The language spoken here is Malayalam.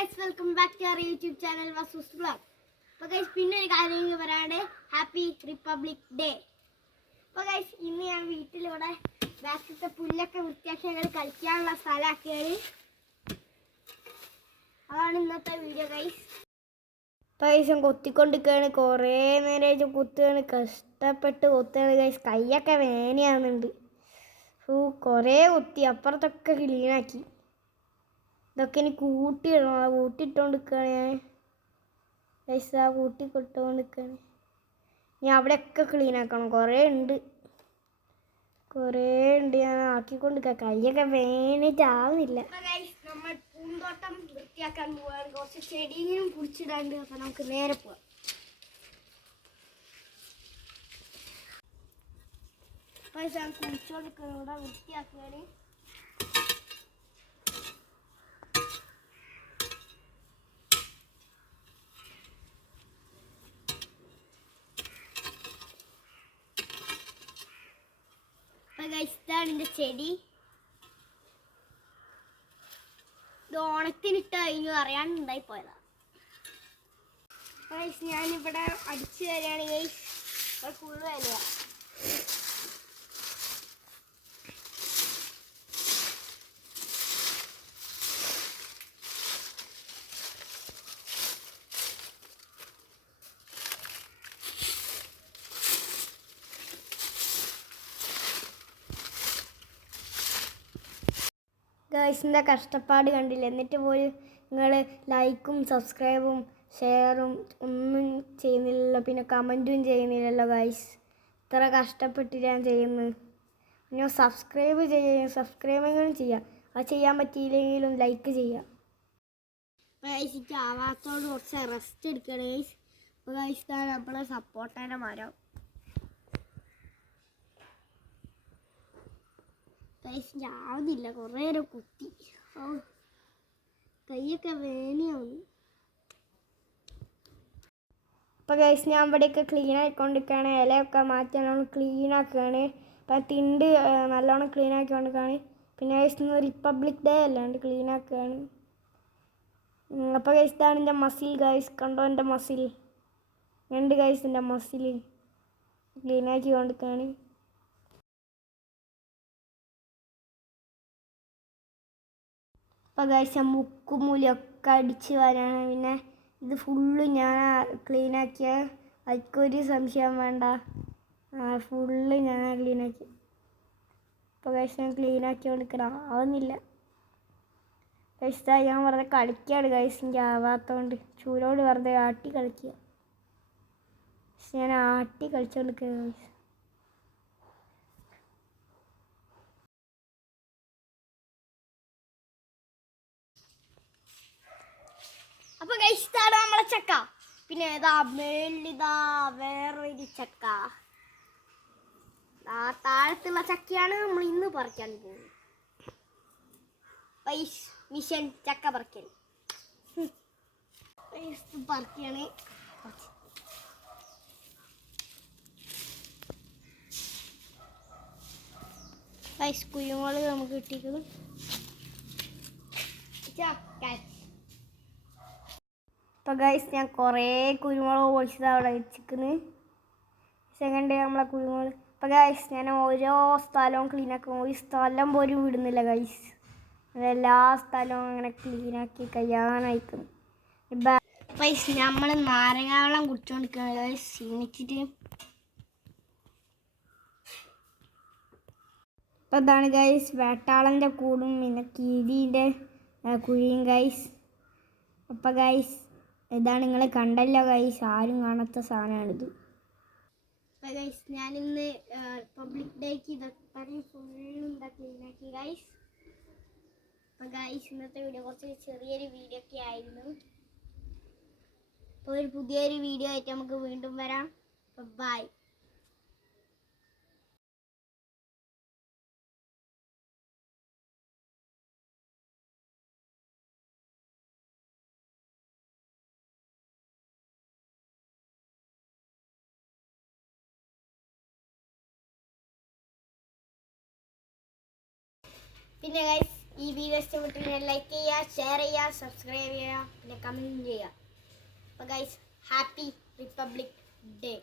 guys, welcome back to our YouTube channel Vasus Vlog. അപ്പോൾ guys, പിന്നെ ഒരു കാര്യം പറയാണ്ട് ഹാപ്പി റിപ്പബ്ലിക് ഡേ. അപ്പോൾ guys, ഇന്ന് ഞാൻ വീട്ടിലൂടെ ബാക്കിലത്തെ പുല്ലൊക്കെ വൃത്തിയാക്കി ഞങ്ങൾ കളിക്കാനുള്ള സ്ഥലമാക്കിയാണ്. അതാണ് ഇന്നത്തെ വീഡിയോ guys. പൈസ കൊത്തിക്കൊണ്ടിരിക്കുകയാണ്, കുറേ നേരമായിട്ട് കുത്തുകയാണ്, കഷ്ടപ്പെട്ട് കൊത്തുകയാണ് guys. കൈയൊക്കെ വേനയാകുന്നുണ്ട്. കുറേ കുത്തി അപ്പുറത്തൊക്കെ ക്ലീനാക്കി. ഇതൊക്കെ ഇനി കൂട്ടിയിടണം. കൂട്ടിയിട്ടോണ്ട് നിൽക്കുകയാണ് ഞാൻ പൈസ കൂട്ടിക്കൊട്ടുകൊണ്ട് നിൽക്കുകയാണ്. ഞാൻ അവിടെയൊക്കെ ക്ലീൻ ആക്കണം. കുറേ ഉണ്ട് ഞാൻ ആക്കിക്കൊണ്ടിരിക്കുക. കൈയൊക്കെ വേണിട്ടാവുന്നില്ല. നമ്മൾ പൂന്തോട്ടം വൃത്തിയാക്കാൻ പോവാൻ കുറച്ച് ചെടിയും കുടിച്ചിടാണ്ട്. അപ്പം നമുക്ക് നേരെ പോവാം. പൈസ കുടിച്ചോണ്ടിരിക്കുന്നൂടെ വൃത്തിയാക്കുകയാണ്. ഇതാണ് എൻ്റെ ചെടി. ഇത് ഓണത്തിനിട്ട് കഴിഞ്ഞു അറിയാനുണ്ടായി പോയതാ. ഞാനിവിടെ അടിച്ചു തരാണ് ഫുള്ള് വിലയാ. ഗൈസിൻ്റെ കഷ്ടപ്പാട് കണ്ടില്ല. എന്നിട്ട് പോലും നിങ്ങൾ ലൈക്കും സബ്സ്ക്രൈബും ഷെയറും ഒന്നും ചെയ്യുന്നില്ലല്ലോ, പിന്നെ കമൻറ്റും ചെയ്യുന്നില്ലല്ലോ ഗൈസ്. ഇത്ര കഷ്ടപ്പെട്ട് ഞാൻ ചെയ്യുന്നത്. ഞാൻ സബ്സ്ക്രൈബെങ്കിലും ചെയ്യാം. അത് ചെയ്യാൻ പറ്റിയില്ലെങ്കിലും ലൈക്ക് ചെയ്യാം. ഗൈസിക്ക് ആവാത്തോട് കുറച്ച് റെസ്റ്റ് എടുക്കണം ഗൈസ്. അപ്പോൾ ഗൈസ് ഇതാണ് നമ്മളെ സപ്പോർട്ടേൻ്റെ മരം. ആവുന്നില്ല, കുറേ നേരം കുത്തി. കൈയൊക്കെ വേനയാവുന്നു. അപ്പോൾ ഗൈസ് ഞാൻ ഇവിടെയൊക്കെ ക്ലീൻ ആയിക്കൊണ്ടിരിക്കുകയാണ്. ഇലയൊക്കെ മാറ്റി നല്ലോണം ക്ലീൻ ആക്കുകയാണ്. അപ്പം തിണ്ട് നല്ലോണം ക്ലീൻ ആക്കിക്കൊണ്ടിരിക്കുകയാണ്. പിന്നെ ഗൈസ് ഇന്ന് റിപ്പബ്ലിക് ഡേ അല്ലാണ്ട് ക്ലീൻ ആക്കുകയാണ്. അപ്പോൾ ഗൈസ് ഇതാണ് എൻ്റെ മസിൽ ഗൈസ്. കണ്ടോ എൻ്റെ മസിൽ? രണ്ട് ഗൈസ് എൻ്റെ മസിൽ ക്ലീൻ ആക്കിക്കൊണ്ടിരിക്കുകയാണ്. അപ്പോൾ ഗൈസ് മുക്കും മൂലയൊക്കെ അടിച്ച് വരാണ്. പിന്നെ ഇത് ഫുള്ള് ഞാൻ ക്ലീനാക്കിയ, അതിക്കൊരു സംശയം വേണ്ട. ഫുള്ള് ഞാൻ ക്ലീനാക്കി. അപ്പോൾ ഗൈസ് ഞാൻ ക്ലീനാക്കി കൊടുക്കണം. ആവുന്നില്ല ഗൈസ്. ഞാൻ വെറുതെ കളിക്കുകയാണ് ഗൈസ്. എനിക്ക് ആവാത്തതുകൊണ്ട് ചൂലോട് വെറുതെ ആട്ടി കളിക്കുക. ഞാൻ ആട്ടി കളിച്ചുകൊണ്ടിരിക്കുക ഗൈസ്. അപ്പോൾ ഗൈസ് ഇതാണ് നമ്മളെ ചക്ക. പിന്നെ ഇതാ മേളിതാ വേറൊരു ചക്ക. താഴത്തുള്ള ചക്കയാണ് നമ്മൾ ഇന്ന് പറിക്കാൻ പോകുന്നത്. ഗൈസ് മിഷൻ ചക്ക പറിക്കൽ പറിക്കാണ്. ഗൈസ് കുരുമുളക് നമുക്ക് കിട്ടിയിരിക്കുന്നു. അപ്പോൾ ഗൈസ് ഞാൻ കുറേ കുരുമുളക് പൊളിച്ചത് അവിടെ വെച്ചിരിക്കുന്നു. സെക്കൻഡ് നമ്മളെ കുരുമുളക്. അപ്പോൾ ഗൈസ് ഞാൻ ഓരോ സ്ഥലവും ക്ലീനാക്കും. ഒരു സ്ഥലം പോലും വിടുന്നില്ല ഗൈസ്. എല്ലാ സ്ഥലവും അങ്ങനെ ക്ലീനാക്കി കഴിയാനായിരിക്കുന്നു. ഗൈസ് നമ്മൾ നാരങ്ങ വെള്ളം കുടിച്ചുകൊണ്ടിരിക്കുകയാണ് ഗൈസ് ക്ഷീണിച്ചിട്ട്. അപ്പോൾ ഇതാണ് ഗൈസ് വേട്ടാളൻ്റെ കൂടും പിന്നെ കീരീൻ്റെ കുഴിയും ഗൈസ്. അപ്പോൾ ഗൈസ് ഇതാണ് നിങ്ങൾ കണ്ടല്ലോ ഗൈസ്, ആരും കാണാത്ത സാധനമാണിത്. അപ്പോൾ ഗൈസ് ഞാനിന്ന് റിപ്പബ്ലിക് ഡേക്ക് ഇതൊക്കെ ഫുള്ളും ക്ലീനാക്കി ഗൈസ്. അപ്പോൾ ഗൈസ് ഇന്നത്തെ വീഡിയോ കുറച്ച് ചെറിയൊരു വീഡിയോ ഒക്കെ ആയിരുന്നു. അപ്പോൾ ഒരു പുതിയൊരു വീഡിയോ ആയിട്ട് നമുക്ക് വീണ്ടും വരാം. അപ്പോൾ ബൈ. പിന്നെ ഗൈസ് ഈ വീഡിയോ ഇഷ്ടപ്പെട്ടിട്ടുണ്ടെങ്കിൽ ലൈക്ക് ചെയ്യുക, ഷെയർ ചെയ്യുക, സബ്സ്ക്രൈബ് ചെയ്യുക, പിന്നെ കമൻറ്റ് ചെയ്യുക. അപ്പോൾ ഗൈസ്, ഹാപ്പി റിപ്പബ്ലിക് ഡേ.